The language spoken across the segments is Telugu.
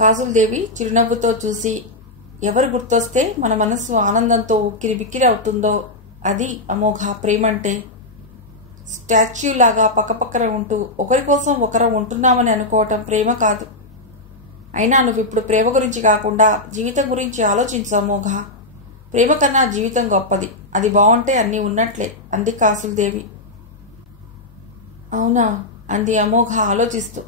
కాసులదేవి చిరునవ్వుతో చూసి, ఎవరు గుర్తొస్తే మన మనస్సు ఆనందంతో ఉక్కిరి బిక్కిరి అవుతుందో అది అమోఘ ప్రేమంటే. స్టాచ్యూ లాగా పక్కపక్కన ఉంటూ ఒకరి కోసం ఒకరం ఉంటున్నామని అనుకోవటం ప్రేమ కాదు. అయినా నువ్విప్పుడు ప్రేమ గురించి కాకుండా జీవితం గురించి ఆలోచించు అమోఘ. ప్రేమ కన్నా జీవితం గొప్పది. అది బాగుంటే అన్నీ ఉన్నట్లే అంది కాసులదేవి. అవునా అంది అమోఘ ఆలోచిస్తూ.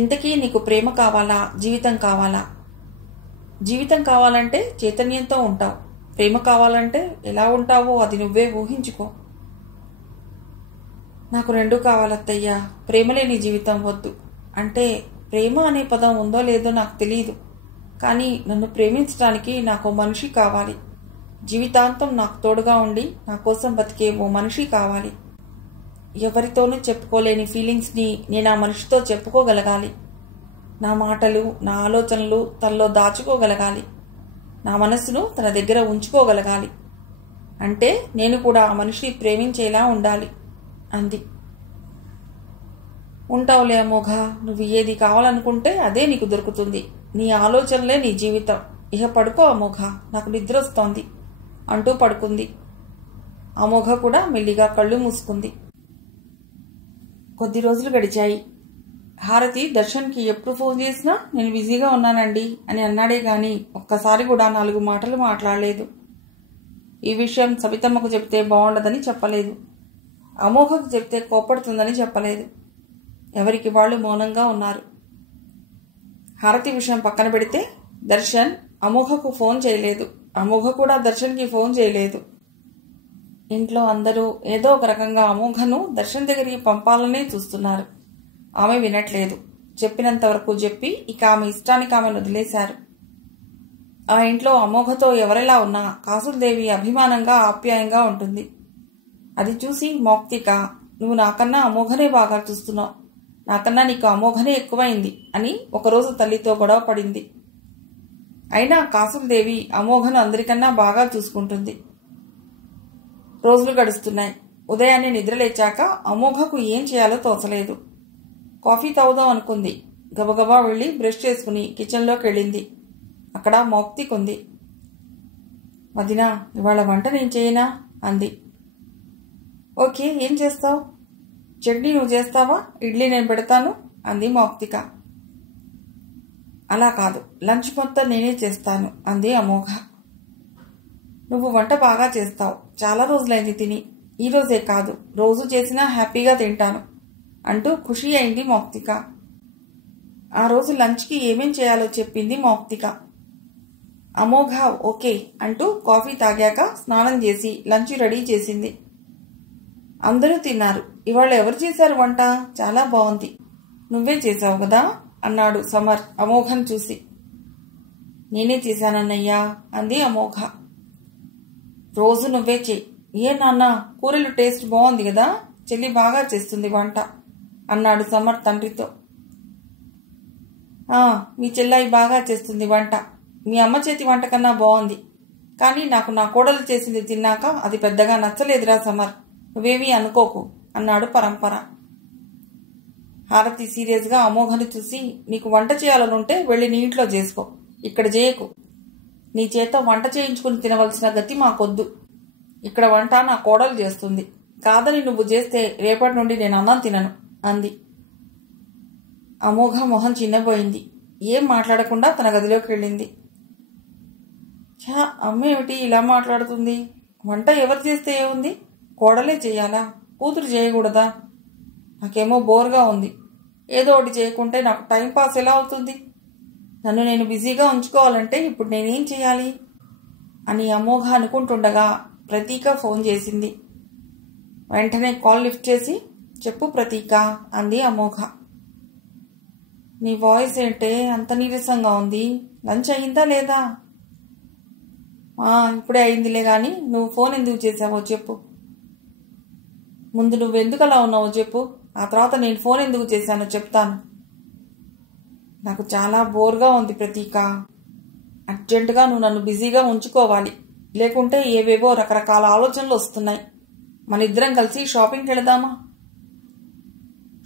ఇంతకీ నీకు ప్రేమ కావాలా, జీవితం కావాలా? జీవితం కావాలంటే చైతన్యంతో ఉంటావు. ప్రేమ కావాలంటే ఎలా ఉంటావో అది నువ్వే ఊహించుకో. నాకు రెండూ కావాలత్తయ్యా. ప్రేమ లేని జీవితం వద్దు. అంటే ప్రేమ అనే పదం ఉందో లేదో నాకు తెలియదు. కానీ నన్ను ప్రేమించడానికి నాకు మనిషి కావాలి. జీవితాంతం నాకు తోడుగా ఉండి నా కోసం బతికే ఓ మనిషి కావాలి. ఎవరితోనూ చెప్పుకోలేని ఫీలింగ్స్ని నేను ఆ మనిషితో చెప్పుకోగలగాలి. నా మాటలు, నా ఆలోచనలు తనలో దాచుకోగలగాలి. నా మనసును తన దగ్గర ఉంచుకోగలగాలి. అంటే నేను కూడా ఆ మనిషిని ప్రేమించేలా ఉండాలి అంది. ఉంటావులే అమోఘ. నువ్వు ఏది కావాలనుకుంటే అదే నీకు దొరుకుతుంది. నీ ఆలోచనలే నీ జీవితం. ఇహ పడుకో అమోఘ, నాకు నిద్ర వస్తోంది అంటూ పడుకుంది. అమోఘ కూడా మెల్లిగా కళ్ళు మూసుకుంది. కొద్ది రోజులు గడిచాయి. హారతి దర్శన్కి ఎప్పుడు ఫోన్ చేసినా నేను బిజీగా ఉన్నానండి అని అన్నాడే గాని ఒక్కసారి కూడా 4 మాటలు మాట్లాడలేదు. ఈ విషయం సబితమ్మకు చెబితే బాగుండదని చెప్పలేదు. అమోఘకు చెబితే కోపడుతుందని చెప్పలేదు. ఎవరికి వాళ్ళు మౌనంగా ఉన్నారు. హారతి విషయం పక్కన పెడితే దర్శన్ అమోఘకు ఫోన్ చేయలేదు. అమోఘ కూడా దర్శన్కి ఫోన్ చేయలేదు. ఇంట్లో అందరూ ఏదో ఒక రకంగా అమోఘను దర్శన్ దగ్గరికి పంపాలనే చూస్తున్నారు. ఆమె వినట్లేదు. చెప్పినంతవరకు చెప్పి ఇక ఆమె ఇష్టానికి ఆమెను వదిలేశారు. ఆ ఇంట్లో అమోఘతో ఎవరెలా ఉన్నా కాసులదేవి అభిమానంగా ఆప్యాయంగా ఉంటుంది. అది చూసి మౌక్తిక, నువ్వు నాకన్నా అమోఘనే బాగా చూస్తున్నావు, నాకన్నా నీకు అమోఘనే ఎక్కువైంది అని ఒకరోజు తల్లితో గొడవ పడింది. అయినా కాసులదేవి అమోఘను అందరికన్నా బాగా చూసుకుంటుంది. రోజులు గడుస్తున్నాయి. ఉదయాన్నే నిద్రలేచాక అమోఘకు ఏం చేయాలో తోచలేదు. కాఫీ తాగుదాం అనుకుంది. గబగబా వెళ్ళి బ్రష్ చేసుకుని కిచెన్లోకి వెళ్ళింది. అక్కడ మౌక్తిక్ ఉంది. వదినా, ఇవాళ వంట నేను చేయనా అంది. ఓకే, ఏం చేస్తావు? చట్నీ నువ్వు చేస్తావా, ఇడ్లీ నేను పెడతాను అంది మౌక్తిక. అలా కాదు, లంచ్ మొత్తం నేనే చేస్తాను అంది అమోఘ. నువ్వు వంట బాగా చేస్తావు, చాలా రోజులైంది తిని. ఈరోజే కాదు, రోజు చేసినా హ్యాపీగా తింటాను అంటూ ఖుషి అయింది మౌక్తిక. ఆ రోజు లంచ్కి ఏమేం చేయాలో చెప్పింది మౌక్తిక. అమోఘ ఓకే అంటూ కాఫీ తాగాక స్నానం చేసి లంచ్ రెడీ చేసింది. అందరూ తిన్నారు. ఇవాళ ఎవరు చేశారు వంట? చాలా బాగుంది. నువ్వే చేశావు కదా అన్నాడు సమర్ అమోఘను చూసి. నేనే చేశానన్నయ్యా అంది అమోఘ. రోజు నువ్వే చెయ్యి. ఏ నాన్న, కూరలు టేస్ట్ బాగుంది కదా, చెల్లి బాగా చేస్తుంది వంట అన్నాడు సమర్ తండ్రితో. మీ చెల్లాయి బాగా చేస్తుంది వంట. మీ అమ్మ చేతి వంట కన్నా బాగుంది. కానీ నాకు నా కోడలు చేసింది తిన్నాక అది పెద్దగా నచ్చలేదురా సమర్, నువ్వేమీ అనుకోకు అన్నాడు పరంపర. హారతి సీరియస్గా అమోఘను చూసి, నీకు వంట చేయాలనుంటే వెళ్ళి నీ ఇంట్లో చేసుకో, ఇక్కడ చేయకు. నీ చేత వంట చేయించుకుని తినవలసిన గతి మాకొద్దు. ఇక్కడ వంట నా కోడలు చేస్తుంది. కాదని నువ్వు చేస్తే రేపటి నుండి నేను అన్నం తినను అంది. అమోఘ మొహం చిన్నపోయింది. ఏం మాట్లాడకుండా తన గదిలోకి వెళ్ళింది. అమ్మేమిటి ఇలా మాట్లాడుతుంది? వంట ఎవరు చేస్తే ఏముంది, కోడలే చెయ్యాలా, కూతురు చేయకూడదా? నాకేమో బోర్గా ఉంది. ఏదో ఒకటి చేయకుంటే నాకు టైంపాస్ ఎలా అవుతుంది? నన్ను నేను బిజీగా ఉంచుకోవాలంటే ఇప్పుడు నేనేం చేయాలి అని అమోఘ అనుకుంటుండగా ప్రతీక ఫోన్ చేసింది. వెంటనే కాల్ లిఫ్ట్ చేసి, చెప్పు ప్రతీక అంది అమోఘ. నీ వాయిస్ ఏంటే అంత నీరసంగా ఉంది? లంచ్ అయిందా లేదా? ఇప్పుడే అయిందిలే గాని నువ్వు ఫోన్ ఎందుకు చేసావో చెప్పు. ముందు నువ్వెందుకు అలా ఉన్నావో చెప్పు, ఆ తర్వాత నేను ఫోన్ ఎందుకు చేశానో చెప్తాను. నాకు చాలా బోర్గా ఉంది ప్రతీక. అర్జెంటుగా నువ్వు నన్ను బిజీగా ఉంచుకోవాలి, లేకుంటే ఏవేవో రకరకాల ఆలోచనలు వస్తున్నాయి. మన ఇద్దరం కలిసి షాపింగ్కి వెళదామా?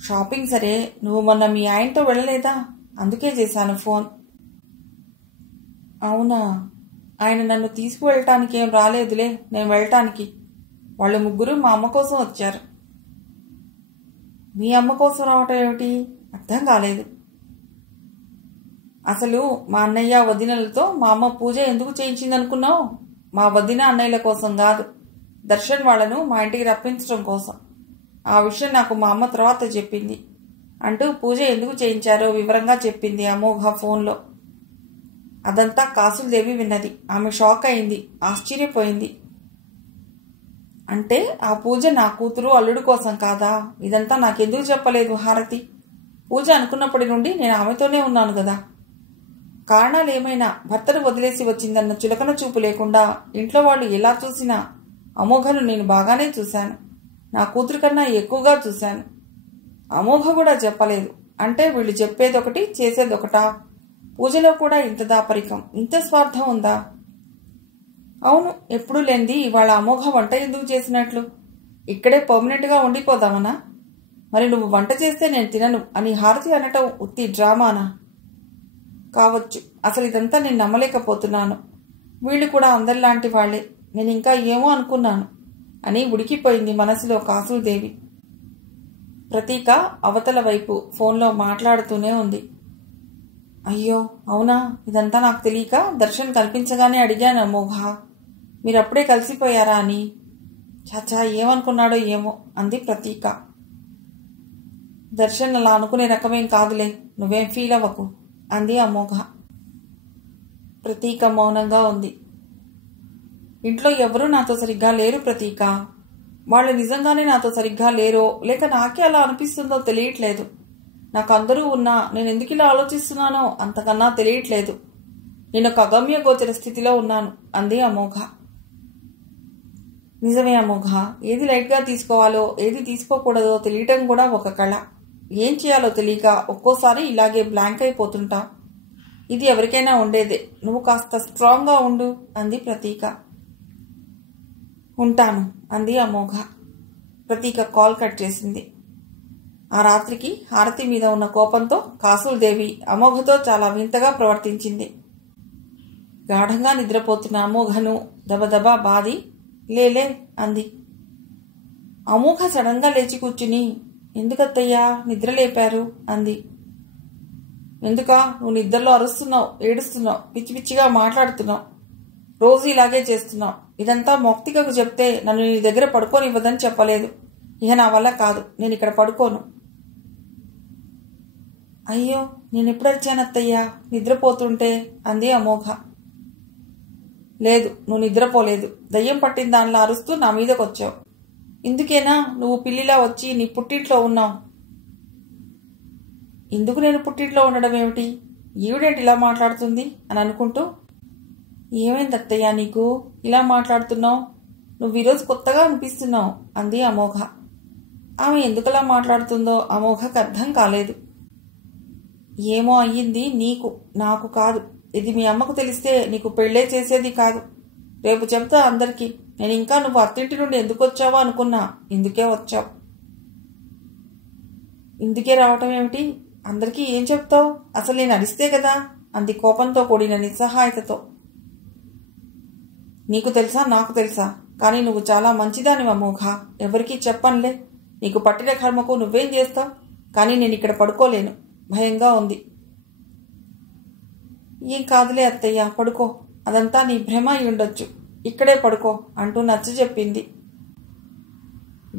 షాపింగ్ సరే, నువ్వు మొన్న మీ ఆయనతో వెళ్ళలేదా? అందుకే చేశాను ఫోన్. అవునా? ఆయన నన్ను తీసుకువెళ్ళటానికి ఏం రాలేదులే, నేను వెళ్ళటానికి. వాళ్ళు ముగ్గురు మా అమ్మ కోసం వచ్చారు. మీ అమ్మ కోసం రావటం ఏమిటి? అర్థం కాలేదు. అసలు మా అన్నయ్య వదినలతో మా అమ్మ పూజ ఎందుకు చేయించిందనుకున్నావు? మా వదిన అన్నయ్యల కోసం కాదు, దర్శన్ వాళ్లను మా ఇంటికి రప్పించడం కోసం. ఆ విషయం నాకు మా అమ్మ తర్వాత చెప్పింది అంటూ పూజ ఎందుకు చేయించారో వివరంగా చెప్పింది అమోఘ ఫోన్లో. అదంతా కాసులదేవి విన్నది. ఆమె షాక్ అయింది, ఆశ్చర్యపోయింది. అంటే ఆ పూజ నా కూతురు అల్లుడు కోసం కాదా? ఇదంతా నాకెందుకు చెప్పలేదు హారతి? పూజ అనుకున్నప్పటి నుండి నేను ఆమెతోనే ఉన్నాను కదా. కారణాలు ఏమైనా భర్తను వదిలేసి వచ్చిందన్న చులకన చూపు లేకుండా ఇంట్లో వాళ్ళు ఎలా చూసినా అమోఘను నేను బాగానే చూశాను. నా కూతురు కన్నా ఎక్కువగా చూశాను. అమోఘ కూడా చెప్పలేదు అంటే వీళ్ళు చెప్పేదొకటి చేసేదొకటా? పూజలో కూడా ఇంత దాపరికం, ఇంత స్వార్థం ఉందా? అవును, ఎప్పుడు లేనిది ఇవాళ అమోఘ వంట ఎందుకు చేసినట్లు? ఇక్కడే పర్మనెంట్గా ఉండిపోదామనా? మరి నువ్వు వంట చేస్తే నేను తినను అని హారతి అనటం ఉత్తి డ్రామానా? కావచ్చు. అసలు ఇదంతా నేను నమ్మలేకపోతున్నాను. వీళ్ళు కూడా అందరిలాంటి వాళ్లే, నేను ఇంకా ఏమో అనుకున్నాను అని ఉడికిపోయింది మనసులో కాసులదేవి. ప్రతీక అవతల వైపు ఫోన్లో మాట్లాడుతూనే ఉంది. అయ్యో అవునా? ఇదంతా నాకు తెలియక దర్శన్ కల్పించగానే అడిగాను అమోఘ, మీరప్పుడే కలిసిపోయారా అని. చాచా, ఏమనుకున్నాడో ఏమో అంది ప్రతీక. దర్శన్ అలా అనుకునే రకమేం కాదులే, నువ్వేం ఫీల్ అవ్వకు అంది అమోఘ. ప్రతీక మౌనంగా ఉంది. ఇంట్లో ఎవరూ నాతో సరిగ్గా లేరు ప్రతీక. వాళ్ళు నిజంగానే నాతో సరిగ్గా లేరో లేక నాకే అలా అనిపిస్తుందో తెలియట్లేదు. నాకు అందరూ ఉన్నా నేను ఎందుకు ఇలా ఆలోచిస్తున్నానో అంతకన్నా తెలియట్లేదు. నేను ఒక అగమ్య గోచర స్థితిలో ఉన్నాను అంది అమోఘ. నిజమే అమోఘ, ఏది లైట్గా తీసుకోవాలో ఏది తీసుకోకూడదో తెలియటం కూడా ఒక కళ. ఏం చేయాలో తెలియక ఒక్కోసారి ఇలాగే బ్లాంక్ అయిపోతుంటా. ఇది ఎవరికైనా ఉండేదే. నువ్వు కాస్త స్ట్రాంగ్గా ఉండు అంది ప్రతీక. ఉంటాను అంది అమోఘ. ప్రతీక కాల్ కట్ చేసింది. ఆ రాత్రికి హారతి మీద ఉన్న కోపంతో కాసులదేవి అమోఘతో చాలా వింతగా ప్రవర్తించింది. గాఢంగా నిద్రపోతున్న అమోఘను దబదబా బాది లేలే అంది. అమోఘ సడన్గా లేచి కూర్చుని, ఎందుకత్తయ్యా నిద్రలేపారు అంది. ఎందుకా? నువ్వు నిద్రలో అరుస్తున్నావు, ఏడుస్తున్నావు, పిచ్చి పిచ్చిగా మాట్లాడుతున్నావు. రోజు ఇలాగే చేస్తున్నావు. ఇదంతా మౌక్తికకు చెప్తే నన్ను నీ దగ్గర పడుకోనివ్వదని చెప్పలేదు. ఇక నా వల్ల కాదు, నేను ఇక్కడ పడుకోను. అయ్యో, నేను ఎప్పుడు వచ్చానత్తయ్యా నిద్రపోతుంటే అంది అమోఘ. లేదు, నువ్వు నిద్రపోలేదు. దయ్యం పట్టిన దానిలా అరుస్తూ నా మీదకొచ్చావు. ఇందుకేనా నువ్వు పిల్లిలా వచ్చి నీ పుట్టింట్లో ఉన్నావు? ఇందుకు నేను పుట్టింట్లో ఉండడం ఏమిటి? ఈవిడేంటి ఇలా మాట్లాడుతుంది అని అనుకుంటూ, ఏమైంది అత్తయ్యా నీకు ఇలా మాట్లాడుతున్నావు? నువ్వు ఈరోజు కొత్తగా అనిపిస్తున్నావు అంది అమోఘ. ఆమె ఎందుకలా మాట్లాడుతుందో అమోఘకు అర్థం కాలేదు. ఏమో అయ్యింది నీకు, నాకు కాదు. ఇది మీ అమ్మకు తెలిస్తే నీకు పెళ్ళే చేసేది కాదు. రేపు చెప్తా అందరికీ. నేను ఇంకా నువ్వు అత్తింటి నుండి ఎందుకు వచ్చావో అనుకున్నా. ఇందుకే వచ్చావు. ఇందుకే రావటం ఏమిటి? అందరికీ ఏం చెప్తావు? అసలు నేను అడిస్తే కదా అంది కోపంతో కూడిన నిస్సహాయతతో. నీకు తెలుసా, నాకు తెలుసా, కానీ నువ్వు చాలా మంచిదానివి అమోఘ. ఎవరికీ చెప్పనులే. నీకు పట్టిన కర్మకు నువ్వేం చేస్తావు? కానీ నేను ఇక్కడ పడుకోలేను, భయంగా ఉంది. ఏం కాదులే అత్తయ్య, పడుకో. అదంతా నీ భ్రమ అయి ఉండొచ్చు. ఇక్కడే పడుకో అంటూ నచ్చ చెప్పింది.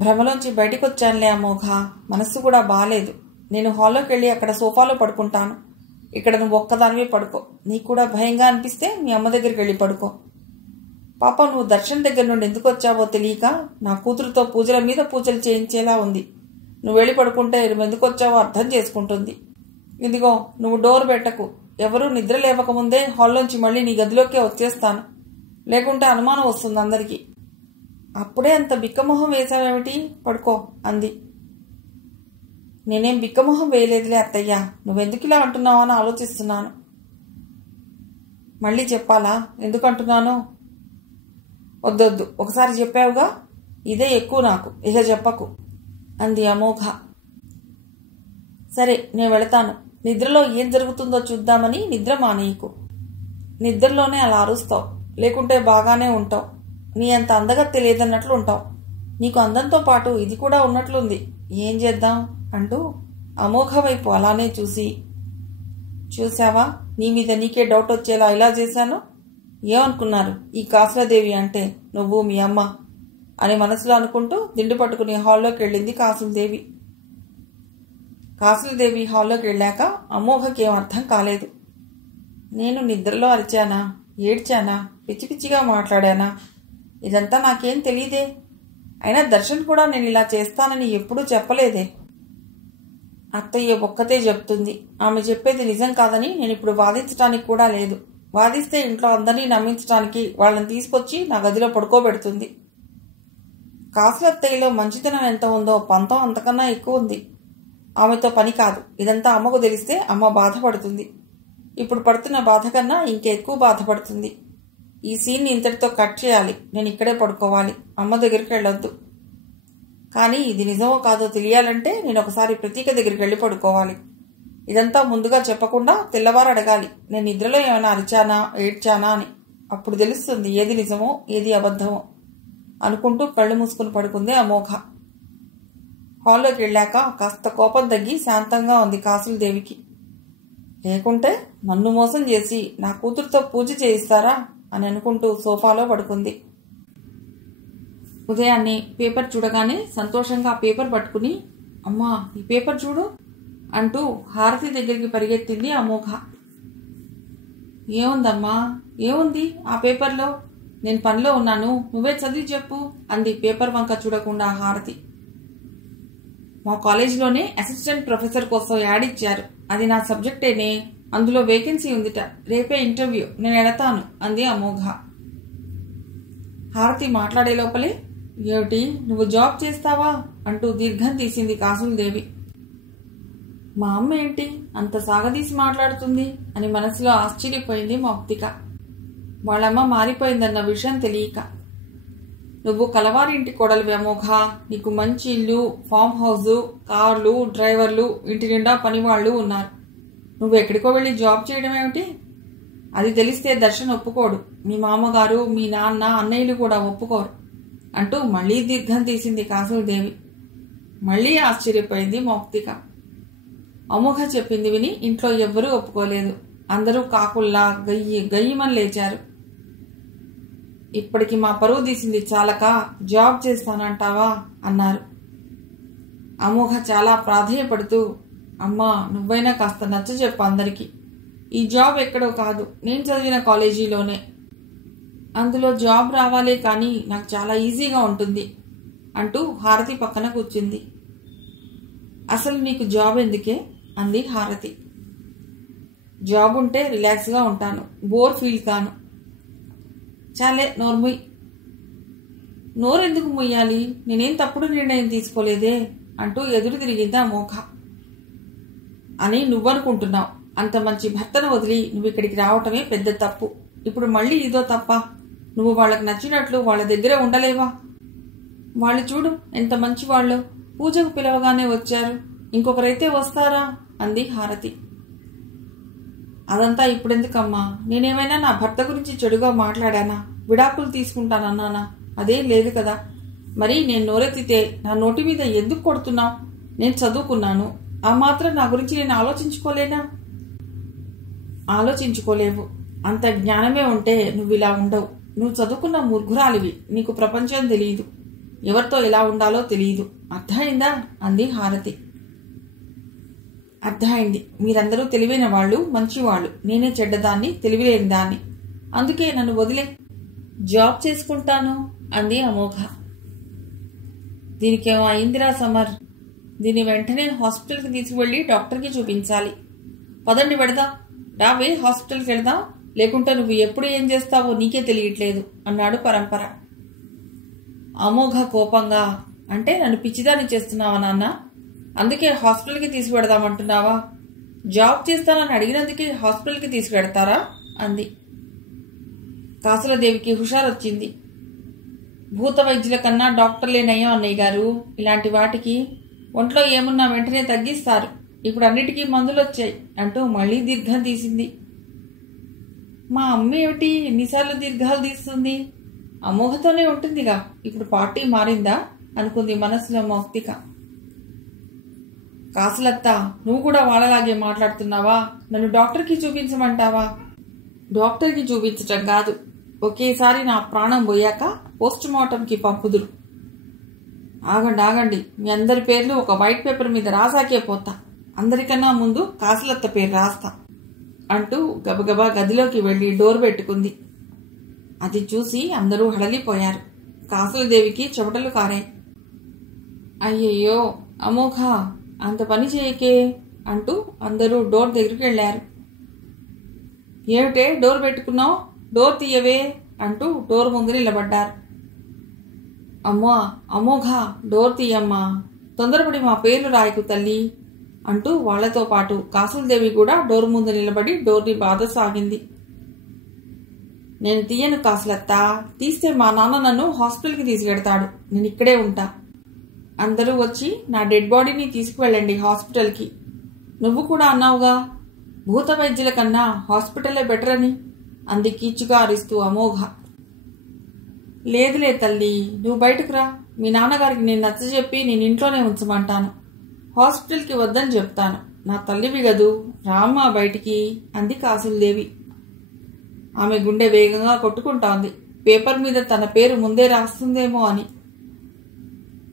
భ్రమలోంచి బయటకొచ్చానులే అమోఘ. మనస్సు కూడా బాలేదు. నేను హాల్లోకి వెళ్ళి అక్కడ సోఫాలో పడుకుంటాను. ఇక్కడ నువ్వు ఒక్కదానివే పడుకో. నీకు కూడా భయంగా అనిపిస్తే మీ అమ్మ దగ్గరికి వెళ్ళి పడుకో. పాప, నువ్వు దర్శన్ దగ్గర నుండి ఎందుకు వచ్చావో తెలియక నా కూతురుతో పూజల మీద పూజలు చేయించేలా ఉంది. నువ్వు వెళ్ళి పడుకుంటే నువ్వు ఎందుకు వచ్చావో అర్థం చేసుకుంటుంది. ఇదిగో, నువ్వు డోర్ పెట్టకు. ఎవరూ నిద్ర లేవకముందే హాల్లోంచి మళ్ళీ నీ గదిలోకే వచ్చేస్తాను. లేకుంటే అనుమానం వస్తుంది అందరికీ. అప్పుడే అంత బిక్కమొహం వేశావేమిటి? పడుకో అంది. నేనేం బిక్కమొహం వేయలేదులే అత్తయ్య. నువ్వెందుకు ఇలా అంటున్నావు అని ఆలోచిస్తున్నాను. మళ్ళీ చెప్పాలా ఎందుకంటున్నానో? వద్దొద్దు, ఒకసారి చెప్పావుగా, ఇదే ఎక్కువ నాకు, ఇక చెప్పకు అంది అమోఘ. సరే, నేను వెళతాను. నిద్రలో ఏం జరుగుతుందో చూద్దామని నిద్ర మానేయకు. నిద్రలోనే అలా అరుస్తావు, లేకుంటే బాగానే ఉంటావు. నీ అంత అందగత్తె లేదన్నట్లు ఉంటావు. నీకు అందంతో పాటు ఇది కూడా ఉన్నట్లుంది. ఏం చేద్దాం అంటూ అమోఘ వైపు అలానే చూసి, చూసావా, నీ మీద నీకే డౌట్ వచ్చేలా ఇలా చేశాను. ఏమనుకున్నారు ఈ కాసులదేవి అంటే నువ్వు మీ అమ్మ అని మనసులో అనుకుంటూ దిండు పట్టుకుని హాల్లోకి వెళ్ళింది కాసులదేవి. కాసులదేవి హాల్లోకి వెళ్ళాక అమోఘకి ఏం అర్థం కాలేదు. నేను నిద్రలో అరిచానా, ఏడ్చానా, పిచ్చి పిచ్చిగా మాట్లాడానా? ఇదంతా నాకేం తెలియదే. అయినా దర్శన్ కూడా నేను ఇలా చేస్తానని ఎప్పుడూ చెప్పలేదే. అత్తయ్య ఒక్కతే చెప్తుంది. ఆమె చెప్పేది నిజం కాదని నేను ఇప్పుడు వాదించడానికి కూడా లేదు. వాదిస్తే ఇంట్లో అందరినీ నమ్మించడానికి వాళ్ళని తీసుకొచ్చి నా గదిలో పడుకోబెడుతుంది. కాసులత్తయ్యలో మంచితనం ఎంత ఉందో పంతం అంతకన్నా ఎక్కువ ఉంది. ఆమెతో పని కాదు. ఇదంతా అమ్మకు తెలిస్తే అమ్మ బాధపడుతుంది. ఇప్పుడు పడుతున్న బాధ కన్నా ఇంకెక్కువ బాధపడుతుంది. ఈ సీన్ని ఇంతటితో కట్ చేయాలి. నేను ఇక్కడే పడుకోవాలి. అమ్మ దగ్గరికి వెళ్ళొద్దు. కానీ ఇది నిజమో కాదో తెలియాలంటే నేను ఒకసారి ప్రతీక దగ్గరికి వెళ్ళి పడుకోవాలి. ఇదంతా ముందుగా చెప్పకుండా తెల్లవారు అడగాలి. నేను నిద్రలో ఏమైనా అరిచానా, ఏడ్చానా అని. అప్పుడు తెలుస్తుంది ఏది నిజమో ఏది అబద్ధమో అనుకుంటూ కళ్ళు మూసుకుని పడుకుంది అమోఘ. హాల్లోకి వెళ్ళాక కాస్త కోపం తగ్గి శాంతంగా ఉంది కాసులదేవికి. లేకుంటే నన్ను మోసం చేసి నా కూతురుతో పూజ చేయిస్తారా అని అనుకుంటూ సోఫాలో పడుకుంది. ఉదయాన్నే పేపర్ చూడగానే సంతోషంగా ఆ పేపర్ పట్టుకుని, అమ్మా ఈ పేపర్ చూడు అంటూ హారతి దగ్గరికి పరిగెత్తింది అమోఘ. ఏముందమ్మా, ఏముంది ఆ పేపర్లో? నేను పనిలో ఉన్నాను, నువ్వే చదివి చెప్పు అంది పేపర్ వంక చూడకుండా హారతి. మా కాలేజీలోనే అసిస్టెంట్ ప్రొఫెసర్ కోసం యాడ్ ఇచ్చారు. అది నా సబ్జెక్టేనే. అందులో వేకెన్సీ ఉందిట. రేపే ఇంటర్వ్యూ. నేను ఎడతాను అంది అమోఘ. హారతి మాట్లాడే లోపలే, ఏమిటి నువ్వు జాబ్ చేస్తావా అంటూ దీర్ఘం తీసింది కాసులదేవి. మా అమ్మ ఏంటి అంత సాగదీసి మాట్లాడుతుంది అని మనసులో ఆశ్చర్యపోయింది మౌక్తిక. వాళ్ళమ్మ మారిపోయిందన్న విషయం తెలియక. నువ్వు కలవారింటి కోడలివి అమోఘ. నీకు మంచి ఇల్లు, ఫామ్ హౌస్, కార్లు, డ్రైవర్లు, ఇంటి నిండా పనివాళ్లు ఉన్నారు. నువ్వు ఎక్కడికో వెళ్ళి జాబ్ చేయడం ఏమిటి? అది తెలిస్తే దర్శన్ ఒప్పుకోడు. మీ మామగారు, మీ నాన్న, అన్నయ్యలు కూడా ఒప్పుకోరు అంటూ మళ్లీ దీర్ఘం తీసింది కాసులదేవి. మళ్లీ ఆశ్చర్యపోయింది మౌక్తిక. అమోఘ చెప్పింది విని ఇంట్లో ఎవ్వరూ ఒప్పుకోలేదు. అందరూ కాకుల్లా గయ్యమని లేచారు. ఇప్పటికి మా పరువు తీసింది చాలక జాబ్ చేస్తానంటావా అన్నారు. అమోఘ చాలా ప్రాధేయపడుతూ, అమ్మా నువ్వైనా కాస్త నచ్చ చెప్పు అందరికీ. ఈ జాబ్ ఎక్కడో కాదు, నేను చదివిన కాలేజీలోనే. అందులో జాబ్ రావాలే కానీ నాకు చాలా ఈజీగా ఉంటుంది అంటూ హారతి పక్కన కూర్చుంది. అసలు నీకు జాబ్ ఎందుకే అంది హారతి. జాబ్ ఉంటే రిలాక్స్గా ఉంటాను, బోర్ ఫీల్ కాను. చాలే నోర్ముయ్. నోరెందుకు ముయ్యాలి? నేనేం తప్పుడు నిర్ణయం తీసుకోలేదే అంటూ ఎదురు తిరిగింది అమోఘ. అని నువ్వనుకుంటున్నావు. అంత మంచి భర్తను వదిలి నువ్వు ఇక్కడికి రావటమే పెద్ద తప్పు. ఇప్పుడు మళ్ళీ ఇదో తప్ప? నువ్వు వాళ్ళకి నచ్చినట్లు వాళ్ళ దగ్గరే ఉండలేవా? వాళ్ళు చూడు ఎంత మంచి వాళ్ళు. పూజకు పిలవగానే వచ్చారు. ఇంకొకరైతే వస్తారా అంది హారతి. అదంతా ఇప్పుడెందుకమ్మా? నేనేమైనా నా భర్త గురించి చెడుగా మాట్లాడానా? విడాకులు తీసుకుంటానన్నానా? అదేం లేదు కదా. మరి నేను నోరెత్తితే నా నోటి మీద ఎందుకు కొడుతున్నావు? నేను చదువుకున్నాను. ఆ మాత్రం నా గురించి నేను ఆలోచించుకోలేనా? ఆలోచించుకోలేవు. అంత జ్ఞానమే ఉంటే నువ్వు ఇలా ఉండవు. నువ్వు చదువుకున్న మూర్ఖురాలివి. నీకు ప్రపంచం తెలియదు. ఎవరితో ఎలా ఉండాలో తెలియదు. అర్థమైందా అంది హారతి. అర్థమైంది. మీరందరూ తెలివైన వాళ్ళు, మంచివాళ్ళు. నేనే చెడ్డదాన్ని, తెలివిలేని దాన్ని. అందుకే నన్ను వదిలే. జాబ్ చేసుకుంటాను అంది అమోఘ. దీనికేమో అయిందిరా సమర్. దీన్ని వెంటనే హాస్పిటల్కి తీసుకువెళ్ళి డాక్టర్కి చూపించాలి. పదండి వెడదాం. రావే హాస్పిటల్కి వెళదాం. లేకుంటే నువ్వు ఎప్పుడు ఏం చేస్తావో నీకే తెలియట్లేదు అన్నాడు పరంపర. అమోఘ కోపంగా, అంటే నన్ను పిచ్చిదాన్ని చేస్తున్నావా నాన్న? అందుకే హాస్పిటల్కి తీసుకువెడదామంటున్నావా? జాబ్ చేస్తానని అడిగినందుకే హాస్పిటల్కి తీసుకువెడతారా అంది. కాసులదేవికి హుషారొచ్చింది. భూత వైద్యుల కన్నా డాక్టర్లే నయం అన్నయ్య గారు. ఇలాంటి వాటికి ఒంట్లో ఏమున్నా వెంటనే తగ్గిస్తారు. ఇప్పుడు అన్నిటికీ మందులు వచ్చాయి అంటూ మళ్లీ దీర్ఘం తీసింది. మా అమ్మ ఏమిటి ఎన్నిసార్లు దీర్ఘాలు తీస్తుంది? అమోఘతోనే ఉంటుందిగా, ఇప్పుడు పార్టీ మారిందా అనుకుంది మనసులో మౌక్తిక. కాసులత్త, నువ్వు కూడా వాళ్ళలాగే మాట్లాడుతున్నావా? నన్ను డాక్టర్కి చూపించమంటావా? డాక్టర్కి చూపించటం కాదు, ఒకేసారి నా ప్రాణం పోయాక పోస్ట్ మార్టంకి పంపుదురు. ఆగండి, మీ అందరి పేర్లు ఒక వైట్ పేపర్ మీద రాసాకే పోతా. అందరికన్నా ముందు కాసులత్త పేరు రాస్తా అంటూ గబగబా గదిలోకి వెళ్లి డోర్ పెట్టుకుంది. అది చూసి అందరూ హడలిపోయారు. కాసులదేవికి చెమటలు కారాయి. అయ్యయ్యో అమోఘ, అంత పని చేయకే అంటూ అందరూ డోర్ దగ్గరికి వెళ్లారు. ఏమిటే డోర్ పెట్టుకున్నావు? డోర్ తీయవే అంటూ డోర్ ముందు నిలబడ్డారు. అమ్మా అమోఘ, డోర్ తీయమ్మా, తొందరపడి మా పేర్లు రాయకు తల్లి అంటూ వాళ్లతో పాటు కాసులదేవి కూడా డోర్ ముందు నిలబడి డోర్ని బాధసాగింది. నేను తీయను కాసులత్త, తీస్తే మా నాన్న నన్ను హాస్పిటల్కి తీసుకెడతాడు. నేను ఇక్కడే ఉంటా. అందరూ వచ్చి నా డెడ్ బాడీని తీసుకువెళ్ళండి హాస్పిటల్కి. నువ్వు కూడా అన్నావుగా, భూత వైద్యుల కన్నా హాస్పిటలే బెటర్ అని అంది కీచుగా అరిస్తూ అమోఘ. లేదులే తల్లి, నువ్వు బయటకు రా. మీ నాన్నగారికి నేను నచ్చజెప్పి నేను ఇంట్లోనే ఉంచమంటాను. హాస్పిటల్కి వద్దని చెప్తాను. నా తల్లివి గదు, రామ్మా బయటికి అంది కాసులదేవి. ఆమె గుండె వేగంగా కొట్టుకుంటోంది. పేపర్ మీద తన పేరు ముందే రాస్తుందేమో అని.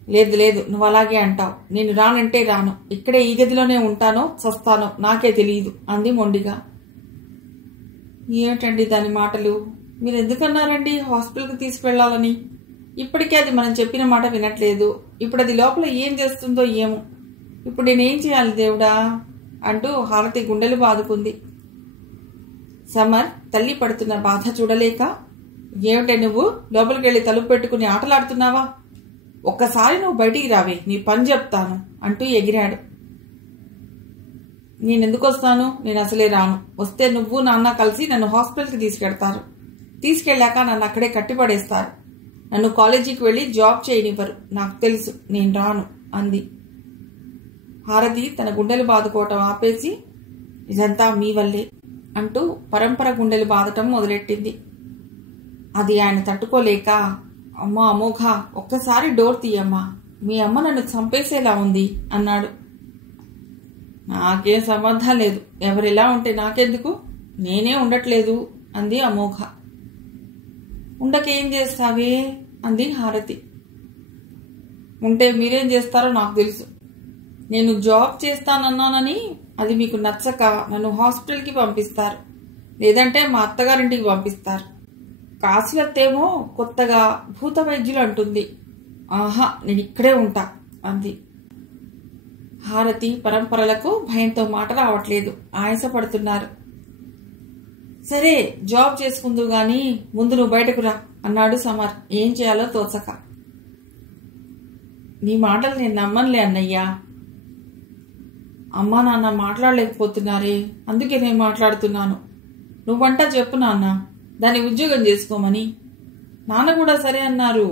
లేదు, నువ్వు అలాగే అంటావు. నేను రానంటే రాను. ఇక్కడే ఈ గదిలోనే ఉంటానో చస్తానో నాకే తెలియదు అంది మొండిగా. ఏమిటండి దాని మాటలు? మీరు ఎందుకన్నారండి హాస్పిటల్కి తీసుకువెళ్లాలని? ఇప్పటికే అది మనం చెప్పిన మాట వినట్లేదు. ఇప్పుడు అది లోపల ఏం చేస్తుందో ఏమో. ఇప్పుడు నేనేం చేయాలి దేవుడా అంటూ హారతి గుండెలు బాదుకుంది. సమర్ తల్లి పడుతున్న బాధ చూడలేక, ఏమిటే నువ్వు లోపలికి వెళ్లి తలుపు పెట్టుకుని ఆటలాడుతున్నావా? ఒక్కసారి నువ్వు బయటికి రావే, నీ పని చెప్తాను అంటూ ఎగిరాడు. నేనెందుకు వస్తాను? నేను అసలే రాను. వస్తే నువ్వు నాన్న కలిసి నన్ను హాస్పిటల్కి తీసుకెడతారు. తీసుకెళ్ళాక నన్ను అక్కడే కట్టిపడేస్తారు. నన్ను కాలేజీకి వెళ్లి జాబ్ చేయనివ్వరు. నాకు తెలుసు, నేను రాను అంది. హారతి తన గుండెలు బాదుకోవటం ఆపేసి, ఇదంతా మీ వల్లే అంటూ పరంపర గుండెలు బాదటం మొదలెట్టింది. అది ఆయన తట్టుకోలేక, అమ్మా అమోఘ, ఒక్కసారి డోర్ తీయమ్మా, మీ అమ్మ నన్ను చంపేసేలా ఉంది అన్నాడు. నాకేం సంబంధం లేదు, ఎవరెలా ఉంటే నాకెందుకు, నేనే ఉండట్లేదు అంది అమోఘ. ఉండకేం చేస్తావే అంది హారతి. ఉంటే మీరేం చేస్తారో నాకు తెలుసు. నేను జాబ్ చేస్తానన్నానని అది మీకు నచ్చక నన్ను హాస్పిటల్కి పంపిస్తారు, లేదంటే మా అత్తగారింటికి పంపిస్తారు. కాసులత్తేమో కొత్తగా భూత వైద్యులు అంటుంది. ఆహా, నేను ఇక్కడే ఉంటా అంది. హారతి పరంపరలకు భయంతో మాట రావట్లేదు. ఆయాసపడుతున్నారు. సరే, జాబ్ చేసుకుందు గాని ముందు నువ్వు బయటకు రా అన్నాడు సమర్ ఏం చేయాలో తోచక. నీ మాటలు నేను నమ్మనులే అన్నయ్యా. అమ్మా నాన్న మాట్లాడలేకపోతున్నారే, అందుకే నేను మాట్లాడుతున్నాను. నువ్వంటా చెప్పు నాన్న, దాన్ని ఉద్యోగం చేసుకోమని. నాన్న కూడా సరే అన్నారు.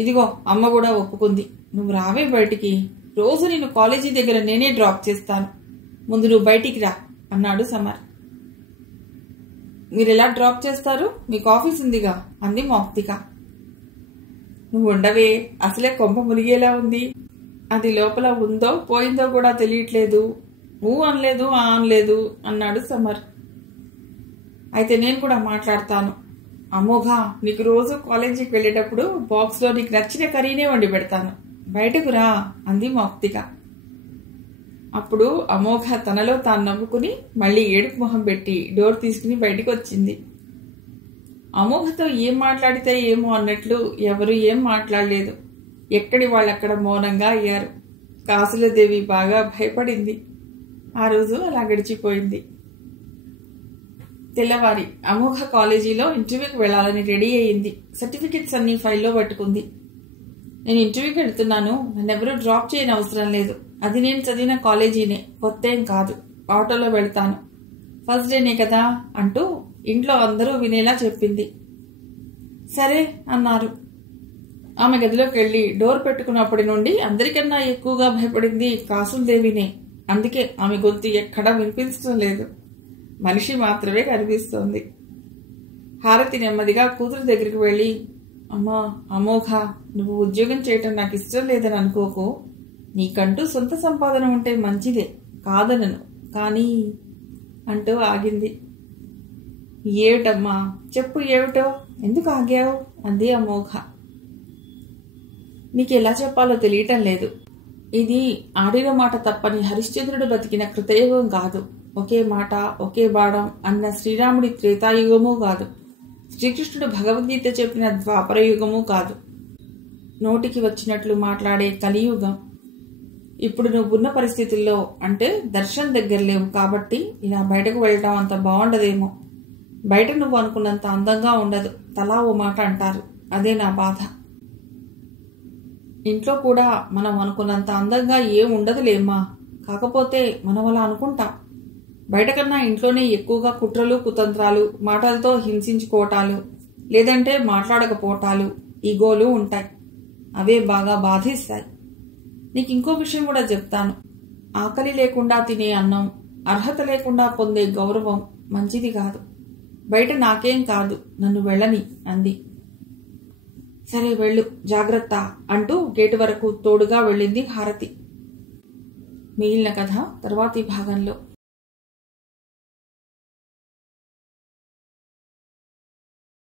ఇదిగో అమ్మ కూడా ఒప్పుకుంది. నువ్వు రావే బయటికి. రోజు నేను కాలేజీ దగ్గర నేనే డ్రాప్ చేస్తాను. ముందు నువ్వు బయటికి రా అన్నాడు సమర్. మీరెలా డ్రాప్ చేస్తారు? మీకు ఆఫీస్ ఉందిగా అంది మౌక్తిక. నువ్వు ఉండవే, అసలే కొంప మునిగేలా ఉంది. అది లోపల ఉందో పోయిందో కూడా తెలియట్లేదు. నువ్వు అనలేదు, అనలేదు అన్నాడు సమర్. అయితే నేను కూడా మాట్లాడతాను. అమోఘ, నీకు రోజు కాలేజీకి వెళ్ళేటప్పుడు బాక్స్లో నీకు నచ్చిన కర్రీనే వండి పెడతాను. బయటకు రా అంది మౌక్తిక. అప్పుడు అమోఘ తనలో తాను నవ్వుకుని మళ్లీ ఏడుపు మొహం పెట్టి డోర్ తీసుకుని బయటకు వచ్చింది. అమోఘతో ఏం మాట్లాడితే ఏమో అన్నట్లు ఎవరు ఏం మాట్లాడలేదు. ఎక్కడి వాళ్ళక్కడ మౌనంగా అయ్యారు. కాసులదేవి బాగా భయపడింది. ఆ రోజు అలా గడిచిపోయింది. తెల్లవారి అమోఘ కాలేజీలో ఇంటర్వ్యూకి వెళ్లాలని రెడీ అయింది. సర్టిఫికెట్స్ అన్ని ఫైల్లో పట్టుకుంది. నేను ఇంటర్వ్యూకి వెళ్తున్నాను, నన్నెవరూ డ్రాప్ చేయని అవసరం లేదు. అది నేను చదివిన కాలేజీనే, కొత్త ఏం కాదు. ఆటోలో వెళ్తాను. ఫస్ట్ డేనే కదా అంటూ ఇంట్లో అందరూ వినేలా చెప్పింది. సరే అన్నారు. ఆమె గదిలోకి వెళ్లి డోర్ పెట్టుకున్నప్పటి నుండి అందరికన్నా ఎక్కువగా భయపడింది కాసులదేవినే. అందుకే ఆమె గొంతు ఎక్కడా వినిపించడం లేదు. మనిషి మాత్రమే కనిపిస్తోంది. హారతి నెమ్మదిగా కూతురు దగ్గరికి వెళ్ళి, అమ్మా అమోఘ, నువ్వు ఉద్యోగం చేయటం నాకు ఇష్టం లేదని అనుకోకు. నీకంటూ సొంత సంపాదన ఉంటే మంచిదే, కాదనను. కానీ అంటూ ఆగింది. ఏమిటమ్మా చెప్పు, ఏమిటో, ఎందుకు ఆగావు అంది అమోఘ. నీకు ఎలా చెప్పాలో తెలియటం లేదు. ఇది ఆడిన మాట తప్పని హరిశ్చంద్రుడు బతికిన కృతయుగం కాదు. ఒకే మాట ఒకే బాణం అన్న శ్రీరాముడి త్రేతాయుగమూ కాదు. శ్రీకృష్ణుడు భగవద్గీత చెప్పిన ద్వాపరయుగమూ కాదు. నోటికి వచ్చినట్లు మాట్లాడే కలియుగం. ఇప్పుడు నువ్వున్న పరిస్థితుల్లో అంటే దర్శన్ దగ్గర లేవు కాబట్టి ఇలా బయటకు వెళ్ళటం అంత బాగుండదేమో. బయట నువ్వు అనుకున్నంత అందంగా ఉండదు. తలా ఓ మాట అంటారు. అదే నా బాధ. ఇంట్లో కూడా మనం అనుకున్నంత అందంగా ఏం ఉండదులేమ్మా. కాకపోతే మనం అలా అనుకుంటాం. బయటకన్నా ఇంట్లోనే ఎక్కువగా కుట్రలు కుతంత్రాలు, మాటలతో హింసించుకోవటాలు, లేదంటే మాట్లాడకపోవటాలు, ఈగోలు ఉంటాయి. అవే బాగా బాధిస్తాయి. నీకు ఇంకో విషయం కూడా చెప్తాను. ఆకలి లేకుండా తినే అన్నం, అర్హత లేకుండా పొందే గౌరవం మంచిది కాదు. బయట నాకేం కాదు, నన్ను వెళ్ళని అంది. సరే వెళ్ళు, జాగ్రత్త అంటూ గేటు వరకు తోడుగా వెళ్ళింది హారతి. మిగిలిన కథ తర్వాతి భాగంలో.